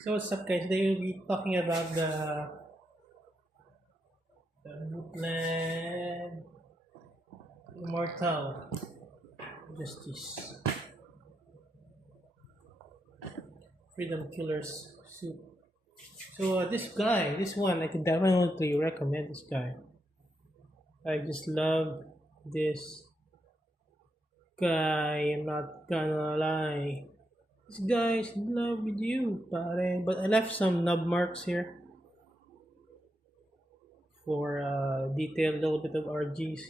So what's up guys? Today we'll be talking about the bootleg Immortal Justice Freedom Killers suit. So this guy, this one, I can definitely recommend this guy. I just love this guy. I'm not gonna lie. This guy is in love with you, pare. But I left some nub marks here for detailed little bit of RGs.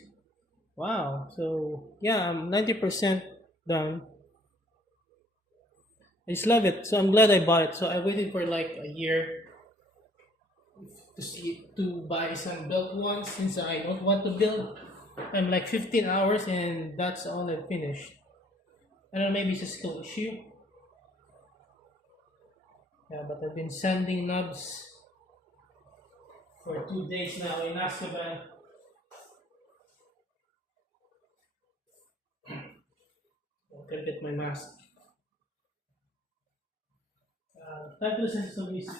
Wow. So yeah, I'm 90% done. I just love it. So I'm glad I bought it. So I waited for like a year to buy some built ones since I don't want to build. I'm like 15 hours and that's all I finished. I don't know, maybe it's a skill issue. Yeah, but I've been sending nubs for 2 days now in Azkaban. I can get my mask. Time to listen to some music.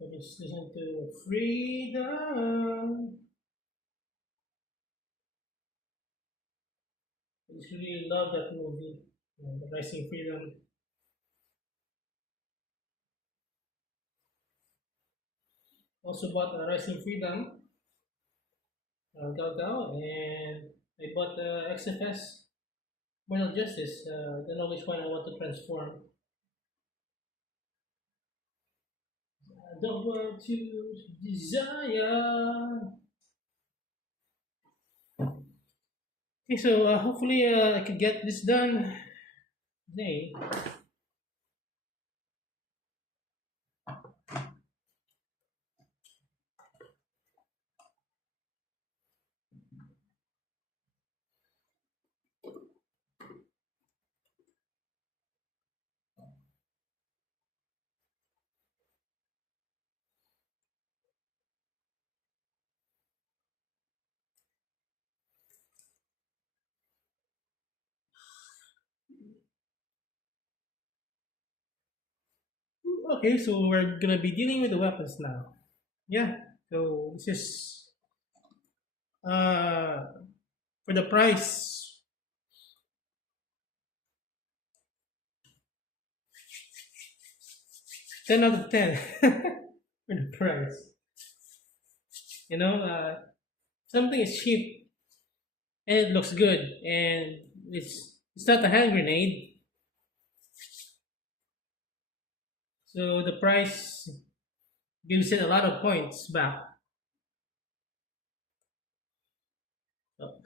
I just listen to Freedom. I just really love that movie, The Rising Freedom. Also bought Rising Freedom, Gal, and I bought XFS, Immortal Justice. I don't know which one I want to transform. I don't want to desire. Okay, so hopefully I can get this done today. Okay, so we're gonna be dealing with the weapons now. Yeah, so this is uh for the price 10 out of 10 for the price. You know, something is cheap and it looks good and it's not a hand grenade. So the price gives it a lot of points back.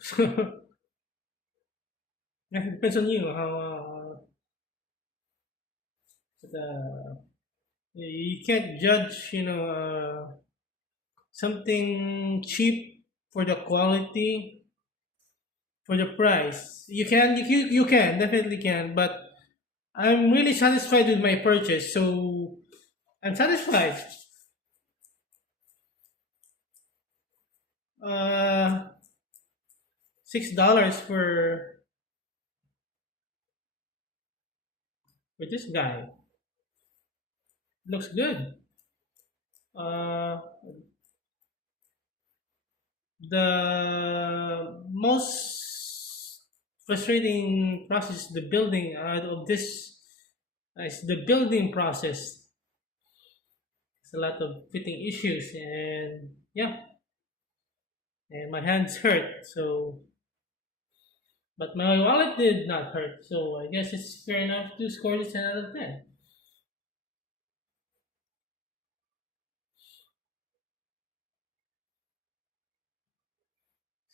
So it depends on you how uh, you can't judge, something cheap for the quality, for the price. You can definitely can, but I'm really satisfied with my purchase, so I'm satisfied. Uh, $6 for this guy. Looks good. Uh, the most frustrating process the building of this is the building process. It's a lot of fitting issues and yeah, and my hands hurt. So, but my wallet did not hurt. So I guess it's fair enough to score this 10 out of 10.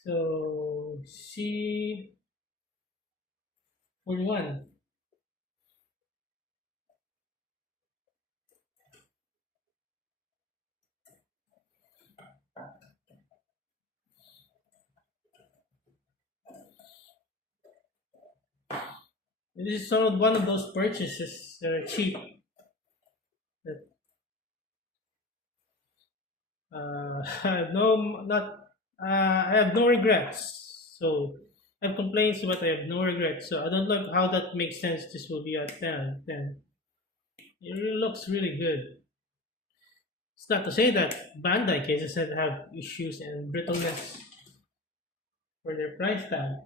So C41. This is one of those purchases that are cheap. That I have no not I have no regrets. So I have complaints, but I have no regrets. So I don't know how that makes sense. This will be a 10. It really looks really good. It's not to say that Bandai cases that have issues and brittleness for their price tag.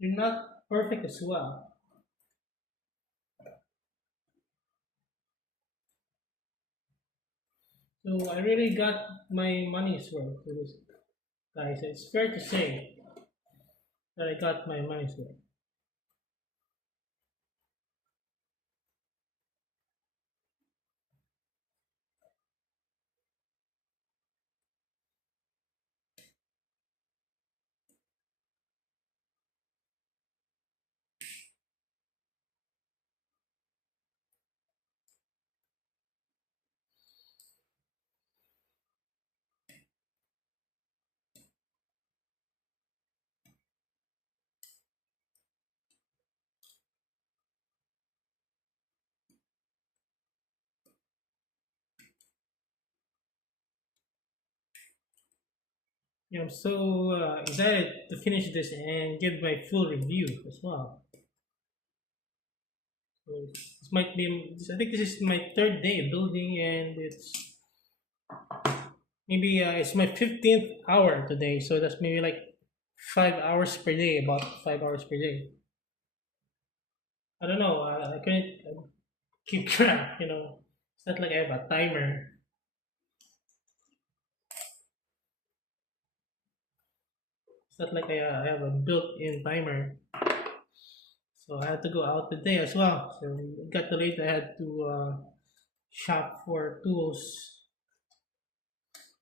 They're not perfect as well. So I really got my money's worth for this, guys. It's fair to say that I got my money's worth. Yeah, I'm so excited to finish this and give my full review as well. So this might be, I think this is my third day building, and it's my 15th hour today. So that's maybe like 5 hours per day, about 5 hours per day. I don't know. I couldn't keep track. It's not like I have a timer. It's not like I have a built-in timer. So I had to go out today as well. So it got too late. I had to shop for tools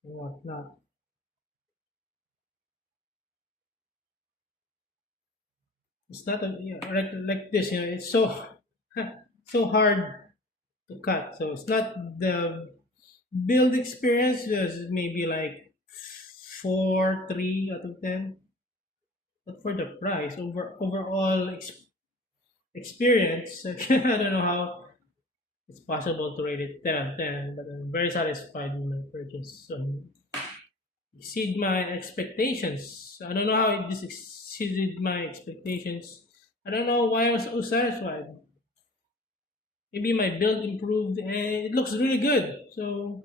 and whatnot. It's not like this. It's so so hard to cut. So it's not the build experience. Was maybe like 4.3 out of 10. But for the price, overall experience, I don't know how it's possible to rate it 10 out of 10. But I'm very satisfied with my purchase. So exceed my expectations. I don't know how this exceeded my expectations. I don't know why I was so satisfied. Maybe my build improved and it looks really good. So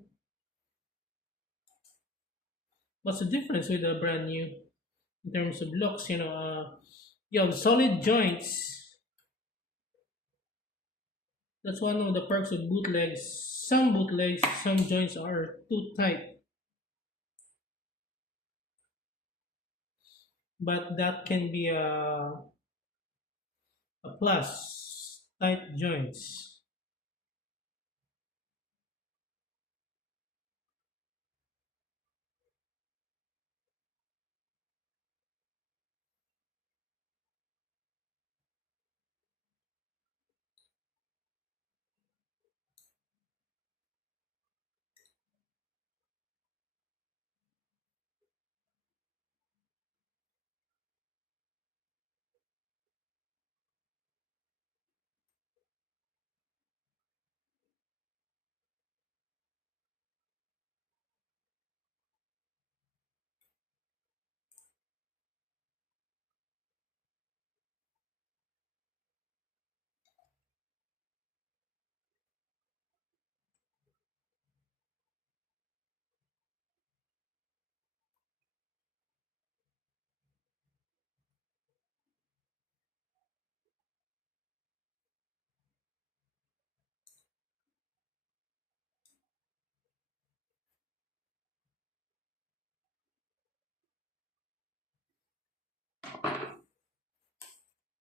what's the difference with a brand new in terms of looks? You have solid joints. That's one of the perks of bootlegs. Some bootlegs, some joints are too tight, but that can be a plus. Tight joints.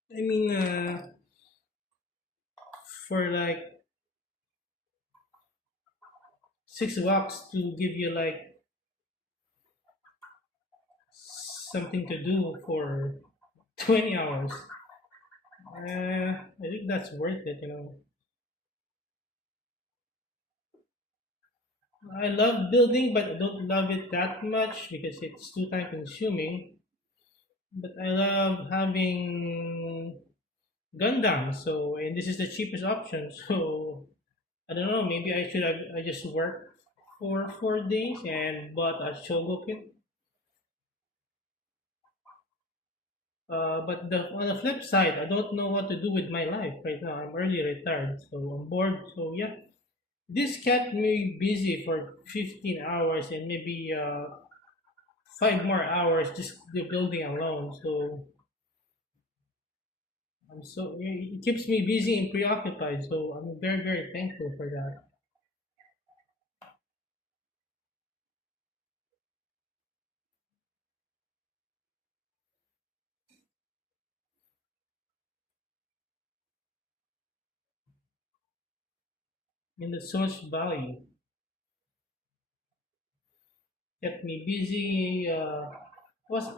I mean, for like $6 to give you like something to do for 20 hours. I think that's worth it. I love building, but I don't love it that much because it's too time consuming. But I love having Gundam. So, and this is the cheapest option. So, I don't know. Maybe I should have. I just worked for 4 days and bought a Shogo kit. But on the flip side, I don't know what to do with my life right now. I'm early retired, so I'm bored. So yeah, this kept me busy for 15 hours and maybe 5 more hours just the building alone. So it keeps me busy and preoccupied. So I'm very very thankful for that. I mean, there's so much value. Kept me busy. Was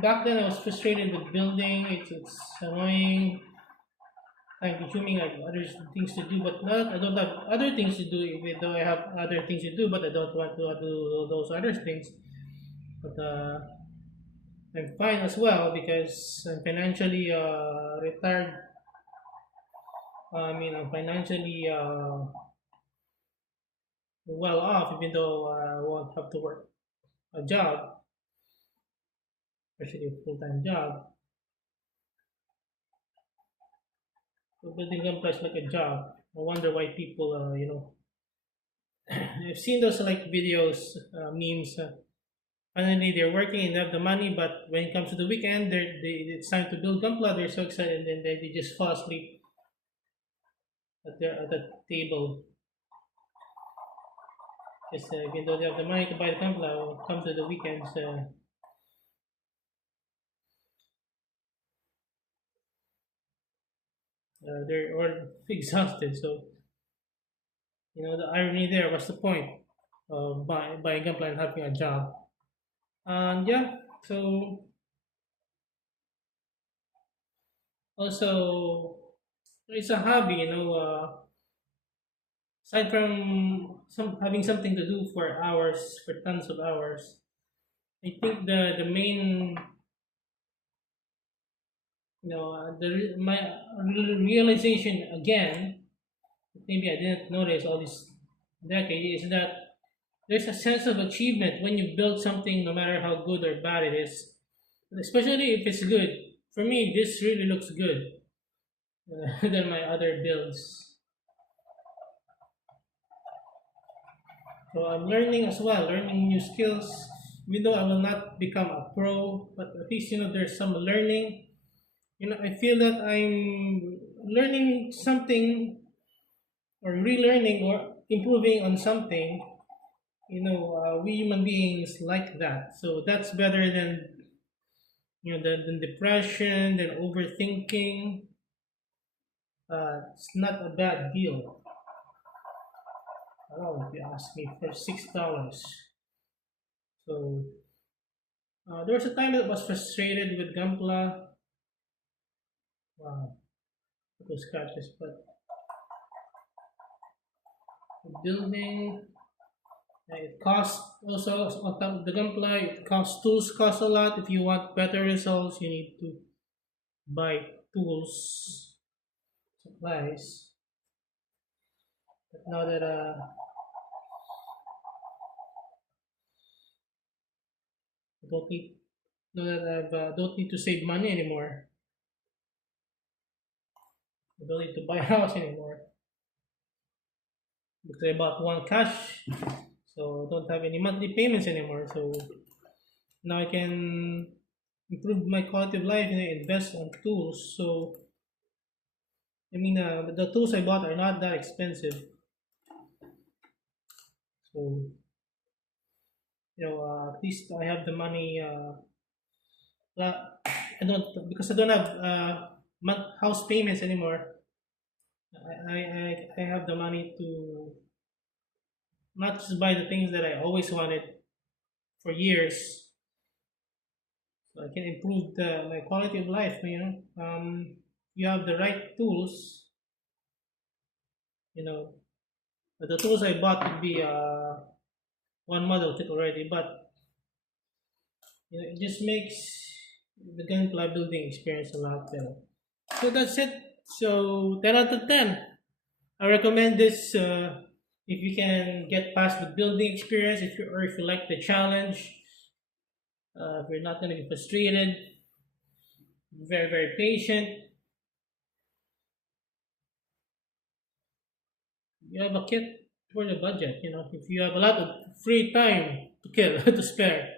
Back then I was frustrated with building. It's annoying, time consuming. I have other things to do, but not I don't have other things to do. Even though I have other things to do, but I don't want to do those other things. But I'm fine as well because I'm financially retired. I mean, I'm financially well off, even though I won't have to work a job, especially a full time job. So building complex like a job. I wonder why people, I've seen those like videos, memes. Finally, they're working and they have the money, but when it comes to the weekend, it's time to build Gunpla. They're so excited, and then they just fall asleep at the table. Just even though they have the money to buy the Gunpla, when it comes to the weekends, they're all exhausted. So the irony there. What's the point of buying Gunpla and having a job? And yeah, so also it's a hobby. Aside from having something to do for hours, for tons of hours, I think the main my realization again, maybe I didn't notice all this decade, is that there's a sense of achievement when you build something, no matter how good or bad it is, especially if it's good. For me, this really looks good than my other builds. So I'm learning as well, learning new skills. Even though I will not become a pro, but at least there's some learning. I feel that I'm learning something or relearning or improving on something. We human beings like that, so that's better than than depression, than overthinking. It's not a bad deal at all if you ask me for $6. So there was a time that I was frustrated with Gampla. Wow, those scratches, but building. It costs also on top of the gunpla. It costs tools cost a lot. If you want better results, you need to buy tools, supplies. But now that I don't need, now that I don't need to save money anymore. I don't need to buy a house anymore because I bought one cash, so I don't have any monthly payments anymore. So now I can improve my quality of life and invest on tools. So I mean, the tools I bought are not that expensive. So at least I have the money. I don't because I don't have house payments anymore. I have the money to not just buy the things that I always wanted for years. So I can improve my quality of life. You have the right tools. You know, the tools I bought would be one model kit already, but it just makes the gunpla building experience a lot better. So that's it. So 10 out of 10. I recommend this if you can get past the building experience, if you like the challenge, if you're not going to be frustrated, very very patient. You have a kit for the budget. If you have a lot of free time to kill to spare,